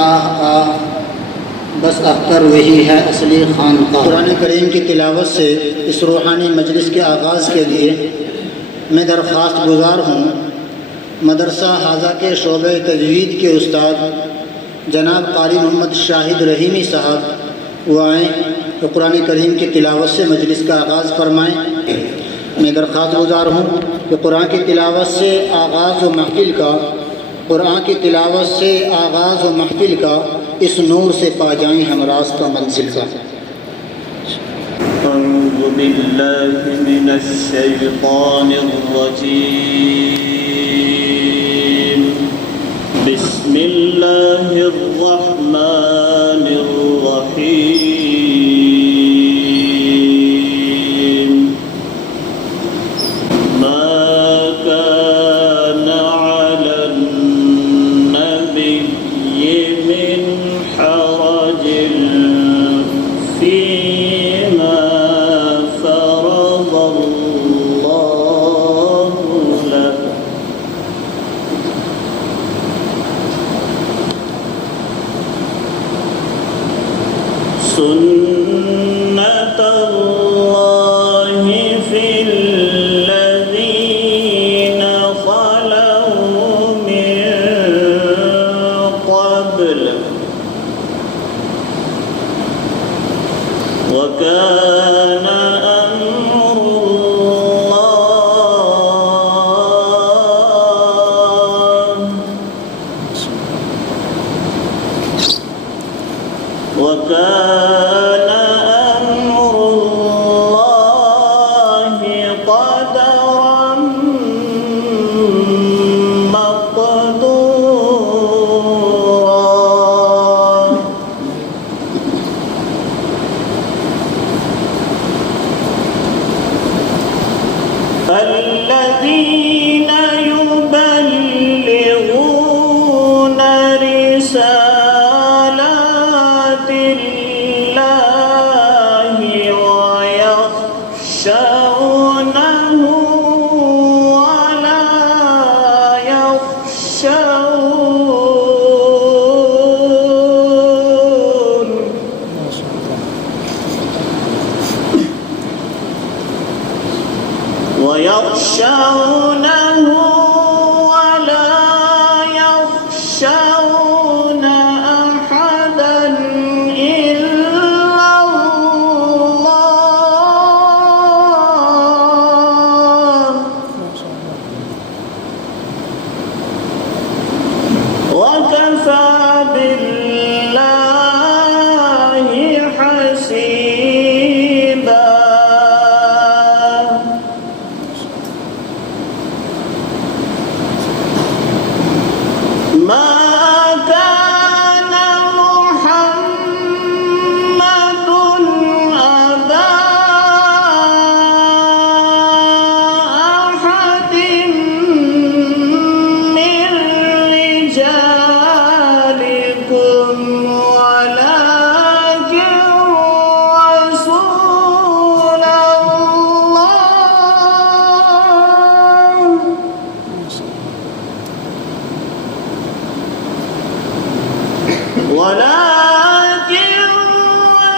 आह आह बस अख्तर वही है असली खानका। कुरान करीम की तिलावत से इस रूहानी मजलिस के आगाज़ के लिए मैं दरख्वास्त गुज़ार हूँ मदरसा हाजा के शोबे तजवीद के उस्ताद जनाब कारी मोहम्मद शाहिद रहीमी साहब वो आएँ तो कुरान करीम की तिलावत से मजलिस का आगाज़ फरमाएँ। मैं दरख्वास्त गुज़ार हूँ कि कुरान की तिलावत से आगाज़ व महफिल का कुरान की तिलावत से आगाज़ व महफिल का इस नूर से पा जाएँ हम रास्ता मंजिल का। अऊज़ु बिल्लाहि मिनश शैतानिर रजीम बिस्मिल्लाहिर रहमानिर रहीम मा काना अलन नबिय्यि मिन हरजिन फीमा फ़रज़ल्लाहु लहु सुन्नतल्लाहि फ़िल्लज़ीना ख़लौ मिन क़ब्ल वकान अम्रुल्लाहि क़दरन मक़दूरा। الذين يبلغون رسالات الله ويخشونه ولا يخشون ويخشونه ولا يخشون أحدا إلا الله وكفى بالله حسيبا ما كان محمد أبا أحد من رجالكم ولكن رسول الله ولكن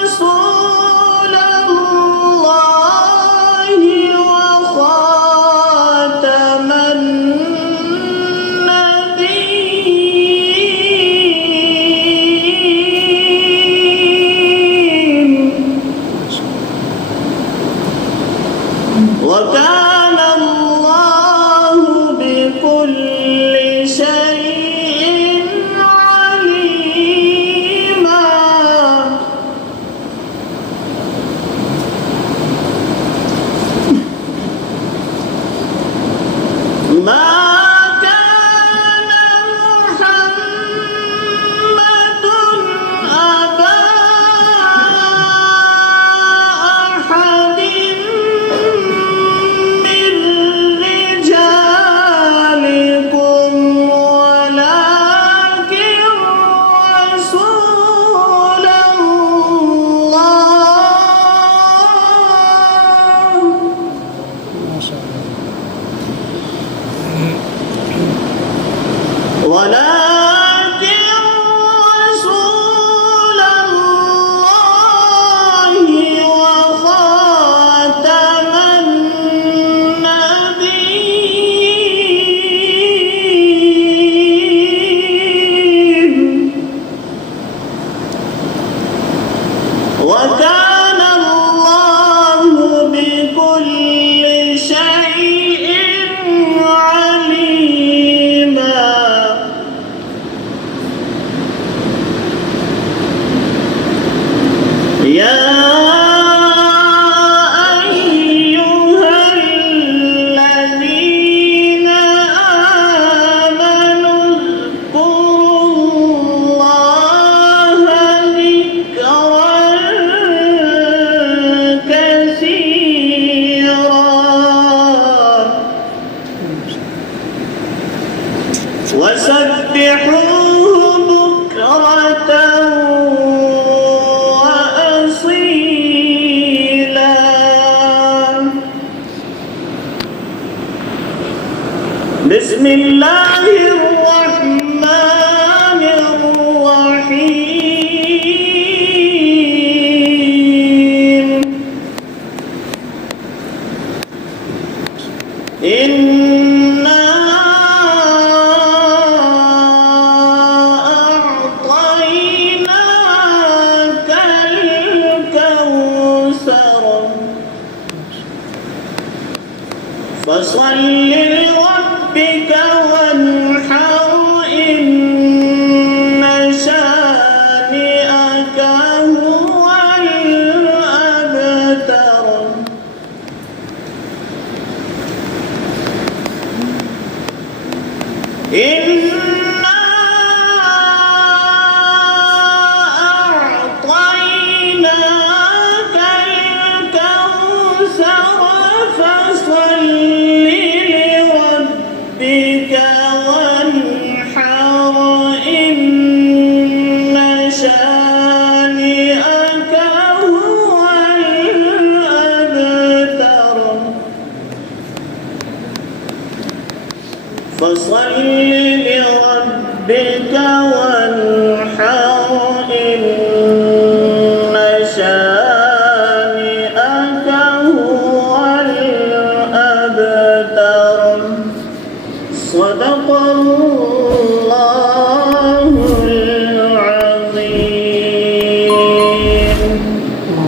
رسول الله وخاتم النبيين وكان الله بكل شيء عليما بسم الله الرحمن الرحيم إنا أعطيناك الكوثر فصل لربك وانحر إن شانئك هو الأبتر إنا أعطيناك الكوثر فصل لربك وانحر إن شانئك هو الأبتر فصل لربك وانحر